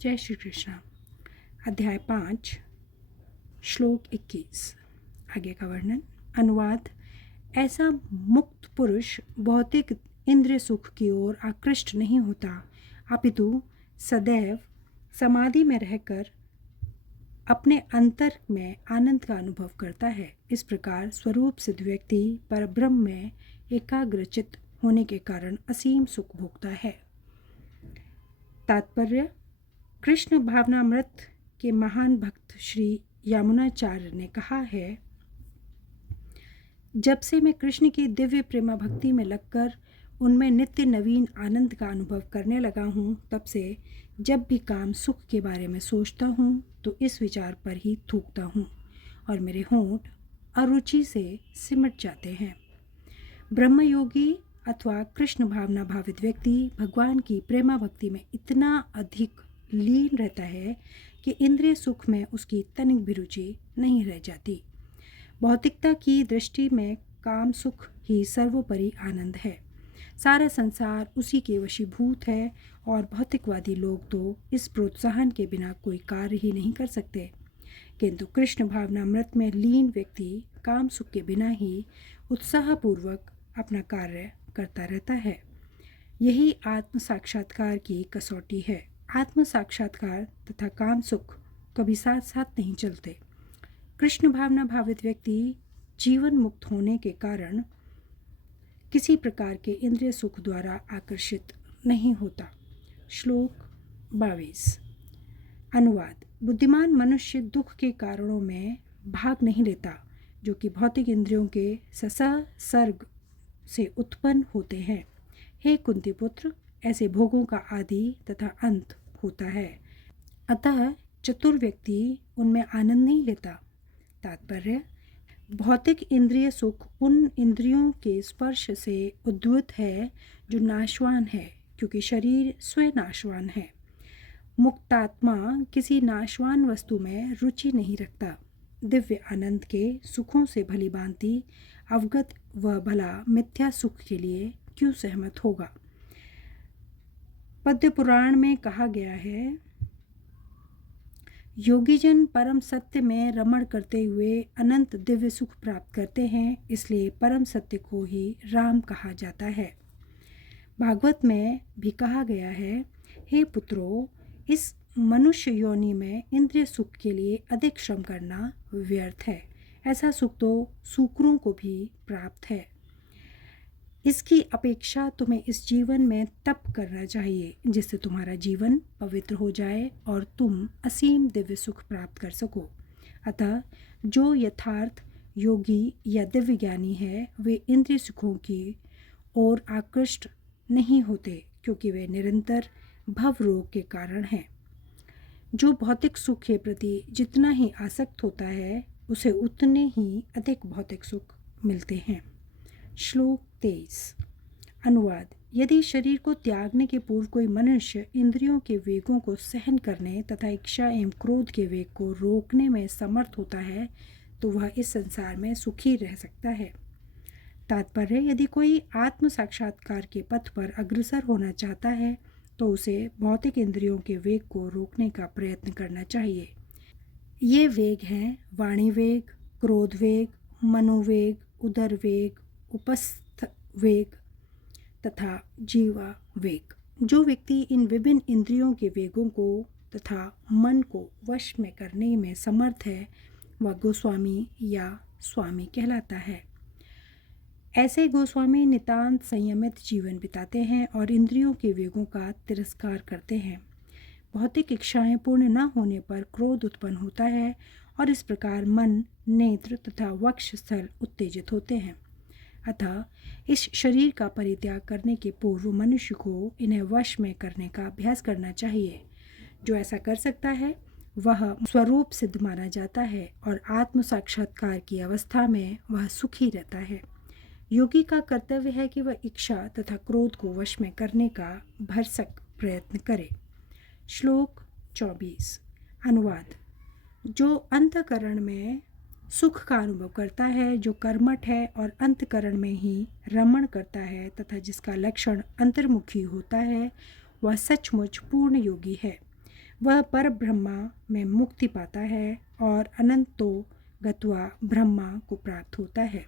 जय श्री कृष्ण। अध्याय 5 श्लोक 21। आगे का वर्णन। अनुवाद। ऐसा मुक्त पुरुष भौतिक इंद्रिय सुख की ओर आकृष्ट नहीं होता, अपितु सदैव समाधि में रहकर अपने अंतर में आनंद का अनुभव करता है। इस प्रकार स्वरूप सिद्ध व्यक्ति परब्रह्म में एकाग्रचित होने के कारण असीम सुख भोगता है। तात्पर्य। कृष्ण भावनामृत के महान भक्त श्री यमुनाचार्य ने कहा है, जब से मैं कृष्ण की दिव्य प्रेमा भक्ति में लगकर उनमें नित्य नवीन आनंद का अनुभव करने लगा हूँ, तब से जब भी काम सुख के बारे में सोचता हूँ तो इस विचार पर ही थूकता हूँ और मेरे होंठ अरुचि से सिमट जाते हैं। ब्रह्मयोगी अथवा कृष्ण भावना भावित व्यक्ति भगवान की प्रेमा भक्ति में इतना अधिक लीन रहता है कि इंद्रिय सुख में उसकी तनिक भी रुचि नहीं रह जाती। भौतिकता की दृष्टि में काम सुख ही सर्वोपरि आनंद है। सारा संसार उसी के वशीभूत है और भौतिकवादी लोग तो इस प्रोत्साहन के बिना कोई कार्य ही नहीं कर सकते, किंतु कृष्ण भावनामृत में लीन व्यक्ति काम सुख के बिना ही उत्साहपूर्वक अपना कार्य करता रहता है। यही आत्म साक्षात्कार की कसौटी है। आत्म साक्षात्कार तथा काम सुख कभी साथ साथ नहीं चलते। कृष्ण भावना भावित व्यक्ति जीवन मुक्त होने के कारण किसी प्रकार के इंद्रिय सुख द्वारा आकर्षित नहीं होता। श्लोक 22। अनुवाद। बुद्धिमान मनुष्य दुख के कारणों में भाग नहीं लेता, जो कि भौतिक इंद्रियों के संसर्ग से उत्पन्न होते हैं। हे कुंती पुत्र, ऐसे भोगों का आदि तथा अंत होता है, अतः चतुर व्यक्ति उनमें आनंद नहीं लेता। तात्पर्य। भौतिक इंद्रिय सुख उन इंद्रियों के स्पर्श से उद्भूत है जो नाशवान है, क्योंकि शरीर स्वयं नाशवान है। मुक्तात्मा किसी नाशवान वस्तु में रुचि नहीं रखता। दिव्य आनंद के सुखों से भली भांति अवगत व भला मिथ्या सुख के लिए क्यों सहमत होगा। पद्म पुराण में कहा गया है, योगीजन परम सत्य में रमण करते हुए अनंत दिव्य सुख प्राप्त करते हैं, इसलिए परम सत्य को ही राम कहा जाता है। भागवत में भी कहा गया है, हे पुत्रों, इस मनुष्य योनि में इंद्रिय सुख के लिए अधिक श्रम करना व्यर्थ है। ऐसा सुख तो सूकरों को भी प्राप्त है। इसकी अपेक्षा तुम्हें इस जीवन में तप करना चाहिए, जिससे तुम्हारा जीवन पवित्र हो जाए और तुम असीम दिव्य सुख प्राप्त कर सको। अतः जो यथार्थ योगी या दिव्य ज्ञानी है, वे इंद्रिय सुखों की ओर आकृष्ट नहीं होते, क्योंकि वे निरंतर भव रोग के कारण हैं। जो भौतिक सुख के प्रति जितना ही आसक्त होता है, उसे उतने ही अधिक भौतिक सुख मिलते हैं। श्लोक 23। अनुवाद। यदि शरीर को त्यागने के पूर्व कोई मनुष्य इंद्रियों के वेगों को सहन करने तथा इच्छा एवं क्रोध के वेग को रोकने में समर्थ होता है, तो वह इस संसार में सुखी रह सकता है। तात्पर्य। यदि कोई आत्म साक्षात्कार के पथ पर अग्रसर होना चाहता है, तो उसे भौतिक इंद्रियों के वेग को रोकने का प्रयत्न करना चाहिए। ये वेग हैं वाणी वेग, क्रोध वेग, मनोवेग, उदर वेग, उपस्थ वेग तथा जीवा वेग। जो व्यक्ति इन विभिन्न इंद्रियों के वेगों को तथा मन को वश में करने में समर्थ है, वह गोस्वामी या स्वामी कहलाता है। ऐसे गोस्वामी नितांत संयमित जीवन बिताते हैं और इंद्रियों के वेगों का तिरस्कार करते हैं। भौतिक इच्छाएं पूर्ण न होने पर क्रोध उत्पन्न होता है और इस प्रकार मन, नेत्र तथा वक्ष स्थल उत्तेजित होते हैं। अतः इस शरीर का परित्याग करने के पूर्व मनुष्य को इन्हें वश में करने का अभ्यास करना चाहिए। जो ऐसा कर सकता है वह स्वरूप सिद्ध माना जाता है और आत्म साक्षात्कार की अवस्था में वह सुखी रहता है। योगी का कर्तव्य है कि वह इच्छा तथा क्रोध को वश में करने का भरसक प्रयत्न करे। श्लोक 24। अनुवाद। जो अंतःकरण में सुख का अनुभव करता है, जो कर्मठ है और अंतःकरण में ही रमण करता है तथा जिसका लक्षण अंतर्मुखी होता है, वह सचमुच पूर्ण योगी है। वह पर ब्रह्मा में मुक्ति पाता है और अनंतो गत्वा ब्रह्मा को प्राप्त होता है।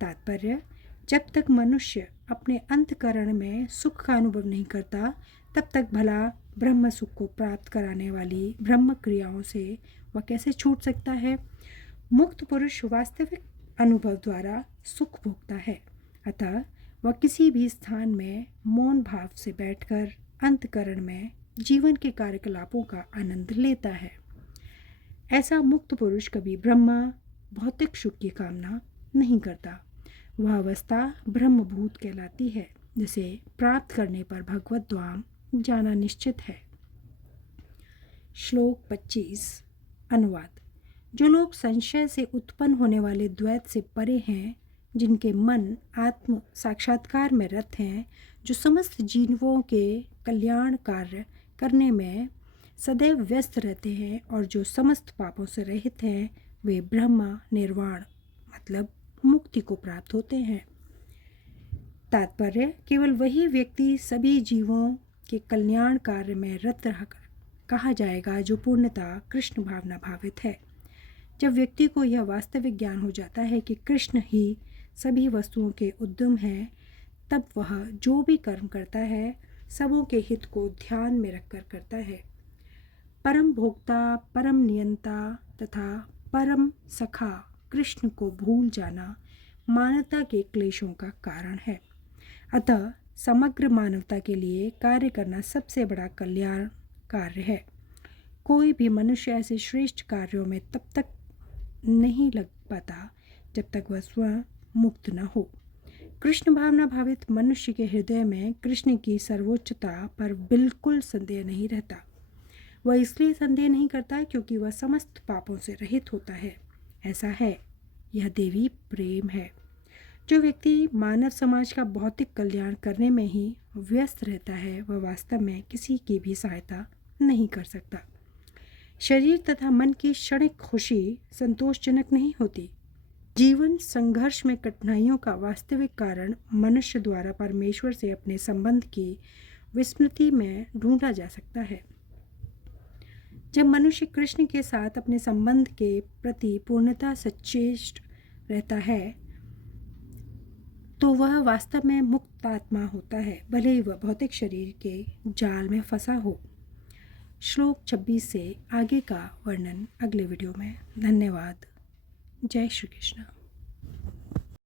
तात्पर्य, जब तक मनुष्य अपने अंतकरण में सुख का अनुभव नहीं करता, तब तक भला ब्रह्म सुख को प्राप्त कराने वाली ब्रह्म क्रियाओं से वह कैसे छूट सकता है। मुक्त पुरुष वास्तविक अनुभव द्वारा सुख भोगता है, अतः वह किसी भी स्थान में मौन भाव से बैठकर अंतकरण में जीवन के कार्यकलापों का आनंद लेता है। ऐसा मुक्त पुरुष कभी ब्रह्म भौतिक सुख की कामना नहीं करता। वह अवस्था ब्रह्मभूत कहलाती है, जिसे प्राप्त करने पर भगवत धाम जाना निश्चित है। श्लोक 25 अनुवाद। जो लोग संशय से उत्पन्न होने वाले द्वैत से परे हैं, जिनके मन आत्म साक्षात्कार में रत हैं, जो समस्त जीवों के कल्याण कार्य करने में सदैव व्यस्त रहते हैं और जो समस्त पापों से रहित हैं, वे ब्रह्म निर्वाण मतलब मुक्ति को प्राप्त होते हैं। तात्पर्य, केवल वही व्यक्ति सभी जीवों के कल्याण कार्य में रत रहकर कहा जाएगा जो पूर्णतः कृष्ण भावना भावित है। जब व्यक्ति को यह वास्तविक ज्ञान हो जाता है कि कृष्ण ही सभी वस्तुओं के उद्यम हैं, तब वह जो भी कर्म करता है सबों के हित को ध्यान में रखकर करता है। परम भोक्ता, परम नियंता तथा परम सखा कृष्ण को भूल जाना मानवता के क्लेशों का कारण है। अतः समग्र मानवता के लिए कार्य करना सबसे बड़ा कल्याण कार्य है। कोई भी मनुष्य ऐसे श्रेष्ठ कार्यों में तब तक नहीं लग पाता जब तक वह स्वयं मुक्त न हो। कृष्ण भावना भावित मनुष्य के हृदय में कृष्ण की सर्वोच्चता पर बिल्कुल संदेह नहीं रहता। वह इसलिए संदेह नहीं करता क्योंकि वह समस्त पापों से रहित होता है। ऐसा है, यह देवी प्रेम है। जो व्यक्ति मानव समाज का भौतिक कल्याण करने में ही व्यस्त रहता है, वह वास्तव में किसी की भी सहायता नहीं कर सकता। शरीर तथा मन की क्षणिक खुशी संतोषजनक नहीं होती। जीवन संघर्ष में कठिनाइयों का वास्तविक कारण मनुष्य द्वारा परमेश्वर से अपने संबंध की विस्मृति में ढूंढा जा सकता है। जब मनुष्य कृष्ण के साथ अपने संबंध के प्रति पूर्णतः सचेष्ट रहता है, तो वह वास्तव में मुक्त आत्मा होता है, भले ही वह भौतिक शरीर के जाल में फंसा हो। श्लोक 26 से आगे का वर्णन अगले वीडियो में। धन्यवाद। जय श्री कृष्ण।